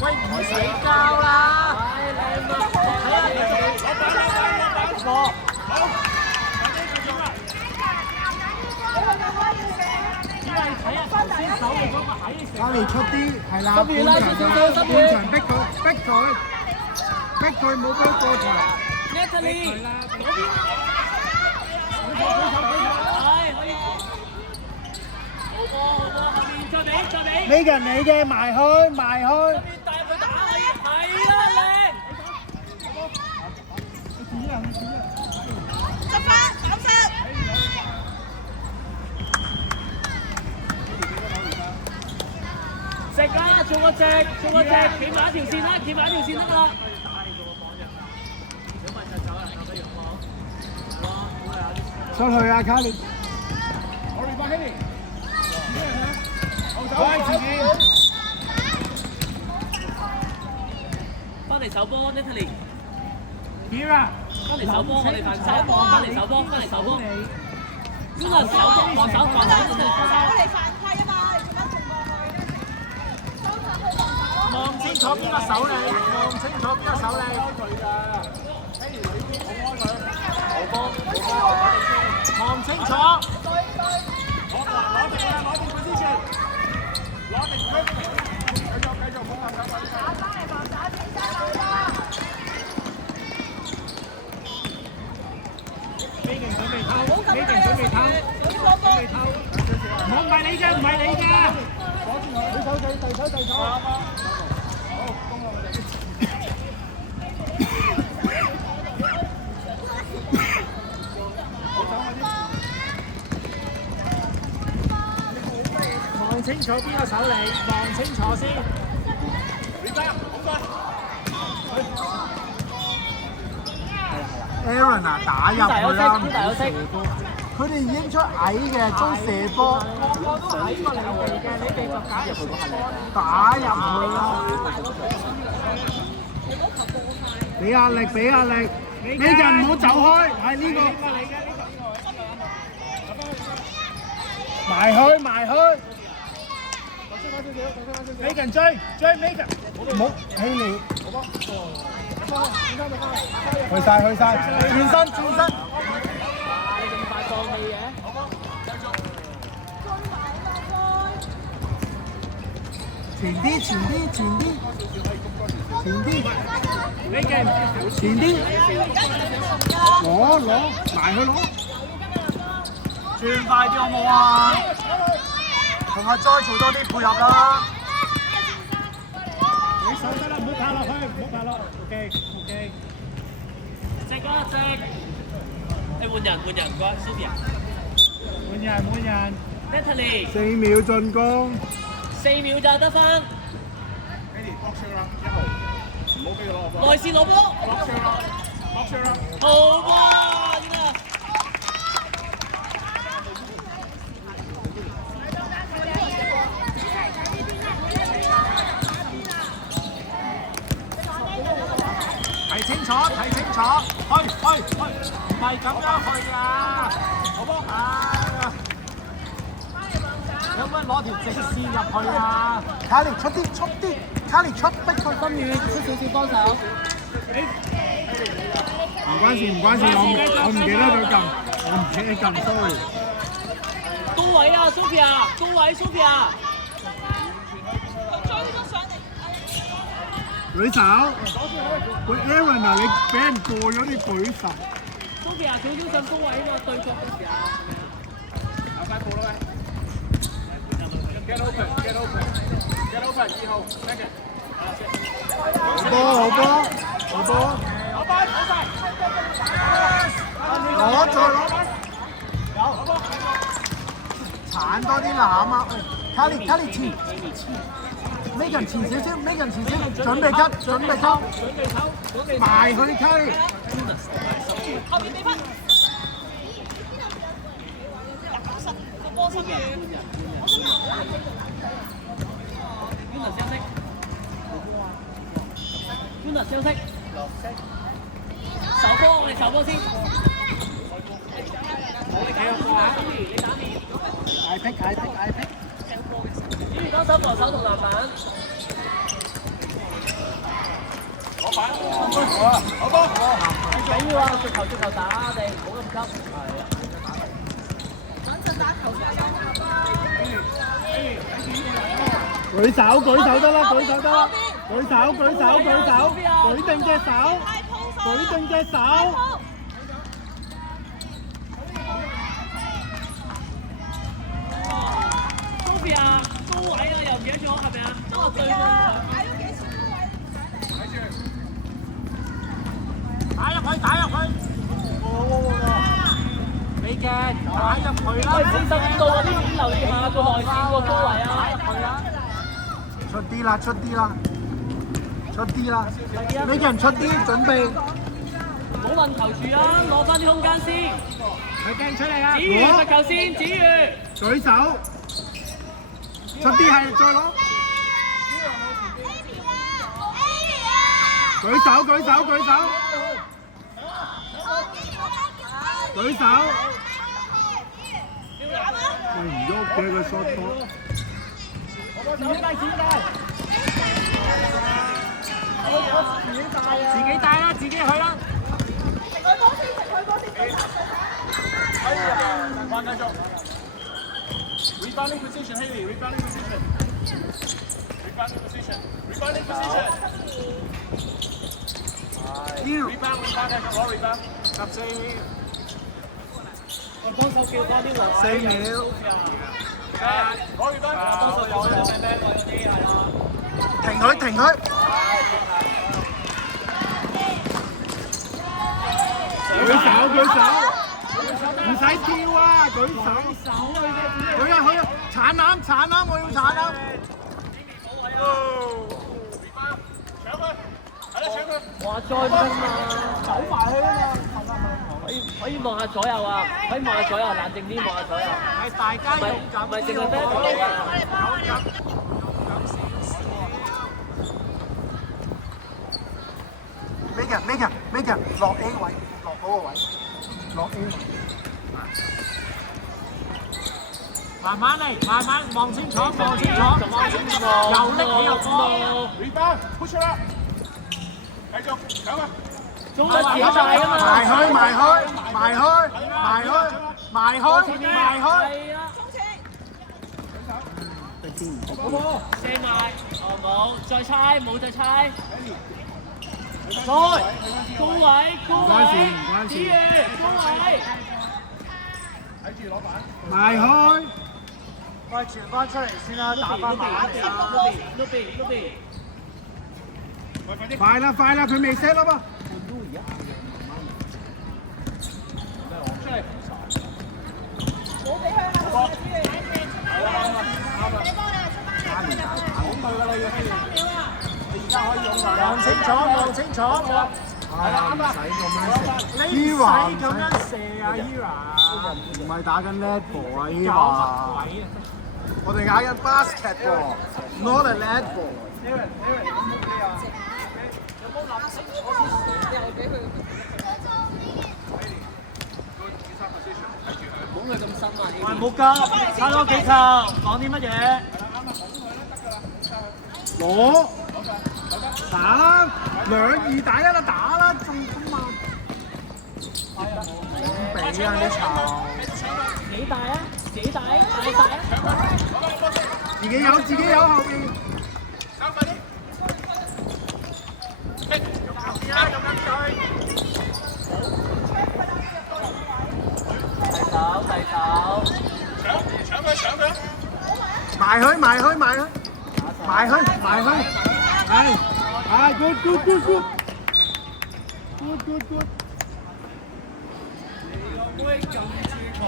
喂唔使交啦！睇下你個。加利出啲，係啦，半場逼佢冇俾過場。Natalie，嗰邊係可以。好波，後面再俾。呢個人你嘅，埋去。帶佢打可以，係啦，靚。執翻，9分。直啦，做個直，企埋一條線啦，得啦。出去啊，卡利！翻嚟手波 ，Natalie。點啊？翻嚟手波，我哋犯手波，翻嚟手波。邊個手波？我手放手，我哋犯規啊嘛，你做乜仲過去？望清楚邊個手你，好波，望清楚。唔係你嘅。望清楚邊個手你，望清楚先。Aaron 啊，打入去啦！佢哋已經出矮嘅，中射波。矮過你哋嘅，你哋就打入去個核打入去啦！俾壓力，呢個人唔好走開，係呢個。埋去。Megan 追 Megan， 唔好起你。去晒，轉身。你咁快放棄嘅？前啲，Megan， 前啲，攞，埋去攞，轉快啲好冇啊！同阿 Joy 做多啲配合啦。你手得啦，唔好拍落去，OK。直。你換人，唔該 ，Sophia。換人。Natalie。4秒進攻。 4秒就得分。內線攞波。好波，真係。睇清楚，去，唔係咁樣去㗎。好波。有冇人攞條直線入去啊？卡利出啲，卡利出逼佢分遠，出少少幫手。唔關事，我唔記得佢撳，sorry。高位啊 ，Sophia， 高位 ，Sophia。舉手。喂 Aaron 啊，你俾人過咗啲舉手。Sophia 少上高位啊嘛，對角嘅時候。有塊布啦喂。Get open 2號 ，second。好波。再攞。有。鏟多啲攬啊！卡利前。Megan 前少少，準備吸，埋去卡利。後面俾分。個波心嘅。休息。手波，我哋手波先。我哋企入個位，你打面。大劈。當手防守同籃板。反，好波，緊要啊！足球打我哋，唔好咁急。係啊。等陣打球先啊！舉手舉手得啦，舉手得啦，舉定隻手，舉定隻手。Sophia 高位啊，又唔記得咗係咪啊？都對買咗幾錢高位？打入去。美嘅，打入去啦。喂，40度啊！啲面留意下個內線個高位啊！出啲啦，美人出啲，準備。唔好問球住啊，攞翻啲空間先。佢掟出嚟啊！子瑜罰球先，子瑜。舉手，出啲係再攞。舉手。喂唔喐嘅佢 shot 波。自己帶啦，自己去啦。哎呀，翻繼續 ，rebounding position Haley，rebounding position，rebounding position，rebounding position。rebound 繼續攞 rebound， 14秒。我幫手叫多啲落4秒。攞 rebound， 幫手有咩嗰啲係啦。停佢。舉手，唔使跳啊！舉手，佢啊！鏟籃，我要鏟籃。話再唔得嘛，走埋去啊嘛，可以望下左右啊，可以望下左右，冷靜啲望下左右。係大家勇敢，唔係淨係得一個啊。Make 落 A 位，落嗰個位，落 A 位。慢慢嚟，慢慢望清楚，又拎起入波。rebound push 出啦，繼續搶啊！中得自己大啊嘛。埋去。係啊。射埋，冇，再猜，冇再猜。高位，唔關事，子瑜，高位，睇住攞板。埋去。喂，傳翻出嚟先啦，打翻埋嚟啦。Luby，快啦，佢未 set 啦噃。冇俾佢啊！你幫你出望清楚。係啊，唔使咁樣射。Hira 唔使咁樣射啊 ，Hira。唔係打緊 netball 啊 ，Hira。我哋打緊 basketball，not a netball。冇佢咁深啊！喂，唔好急，差多幾球，講啲乜嘢？攞，打啦，2-2打1啦，打啦，仲咁慢。點俾啊啲球？幾大啊？幾大？大晒啊！自己有後邊。遞手，搶佢！埋去，係，good。你個妹撳住佢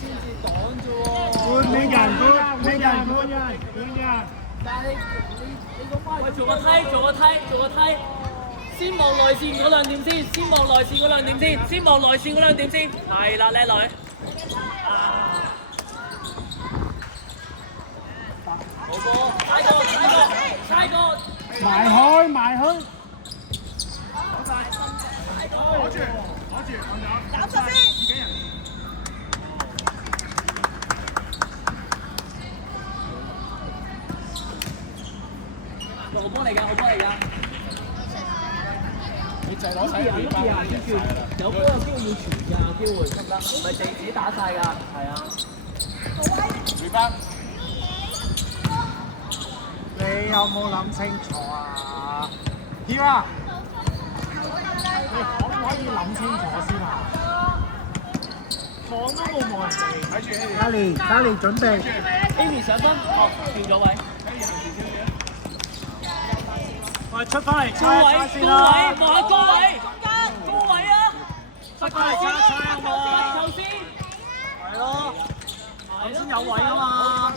先至講啫喎。咩人？但係你個媽，喂，做個梯，先望內線嗰兩點先，係啦，叻女。好波，猜過。埋去。攞住，打實先。好波嚟㗎。就係攞碌啊碌啊，跟住有波有機會要傳㗎，機會得唔得？唔係自己打晒㗎，係啊。回翻。你有冇諗清楚啊？跳啊！你可唔可以諗清楚先啊？望都冇望人哋。睇住嘉莉，嘉莉準備。 Amy 上分，哦，調咗位。喂，出翻嚟高位，猜先啦！望下高位，高位啊！出翻嚟猜好唔好啊？頭先，係咯，咁先有位啊嘛！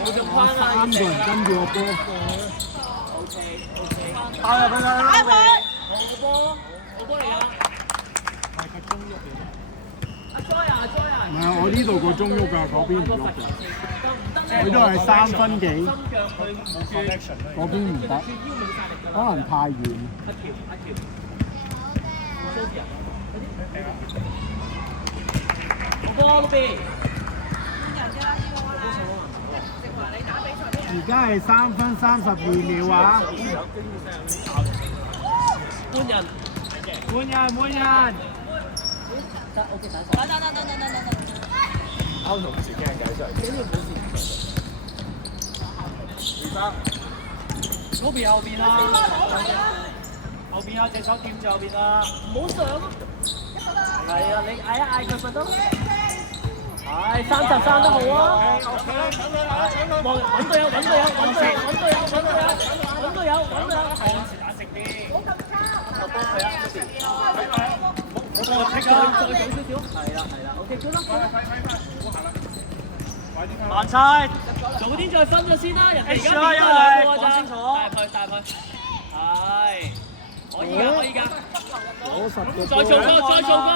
冇咁快啦。三個人跟住個波。OK，打入去啦！我波嚟㗎。係個中喐嚟。阿 Joy 啊，Joy 啊。唔係啊，我呢度個中喐㗎，嗰邊唔喐㗎。佢都係3分幾，嗰邊唔得，可能太遠。阿喬，波嗰邊。而家係3分32秒啊！換人。得 OK 打手。歐同自己嘅真係。嗰邊後邊啦，後邊啊，隻手掂住後邊啦。唔好上咯。係啊，你嗌一嗌佢咪得咯。係33都好啊。揾隊友。打食啲。就幫佢啊，再早少少。係啦，OK good啦。慢猜。早啲再分咗先啦，人哋而家啦，變咗兩個咋。講清楚。大佢。係。可以㗎。攞10個。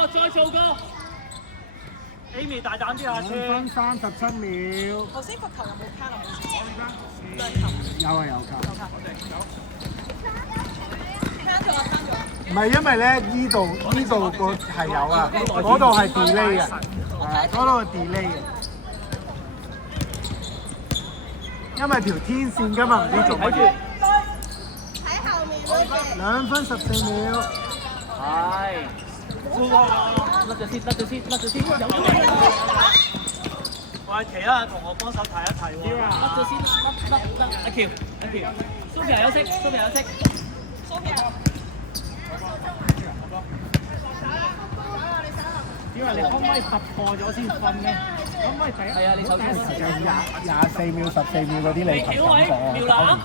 再做個。Amy 大膽啲下2先。分37秒。頭先個球有冇卡啊？有啊，有㗎。卡咗啊！唔係因為咧，呢度個係有啊，嗰度係 delay 嘅，嗰度係 delay 嘅。因為條天線今日唔知做乜嘢。喺後面2分14秒。係。甩咗先，有喂，其他人同我幫手提一提喎。甩咗先，甩，阿喬，Sophia 休息。因為你可唔可以突破咗先瞓咧？可唔可以第一？係啊，你首先時間24秒、14秒嗰啲你未調位，妙攬。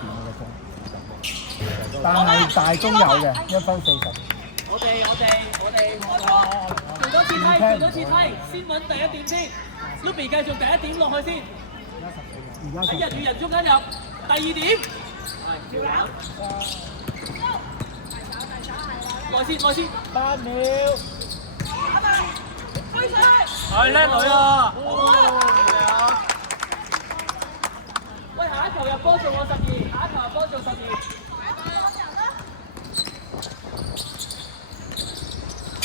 但係大中有嘅1分40。我哋做多次梯，先揾第一點先。Ruby 繼續第一點落去先。喺人與人中間入第二點。係妙攬。耐先。8秒。推上去。係叻女啊！喂，下一球入波做我12，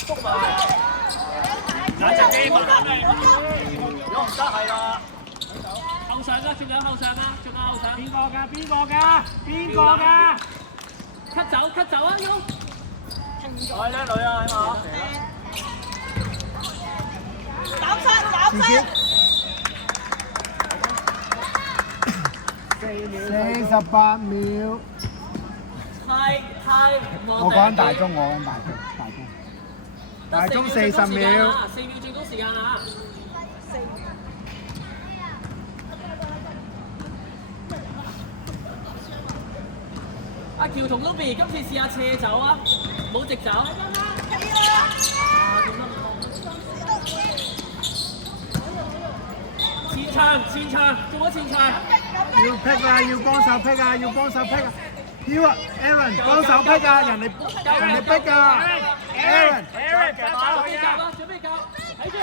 捉埋。兩隻機慢慢嚟，如果唔得係啦。後上啊，仲有後上。邊個㗎？cut 走啊，喐！係叻女啊，起碼。斬殺48秒。太我講大中。大中40秒。4秒最高時間啊！阿喬同 Ruby 今次試下斜走啊，唔好直走。前場，做咗前場。要劈啊！要幫手劈啊！跳啊 ！Aaron 幫手劈啊！人哋逼啊 ！Aaron 準備教，睇住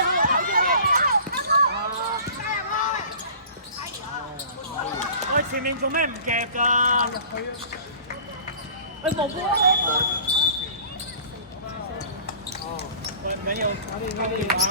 喂，前面做咩唔夾㗎？冇波。喂，唔緊要，打電話。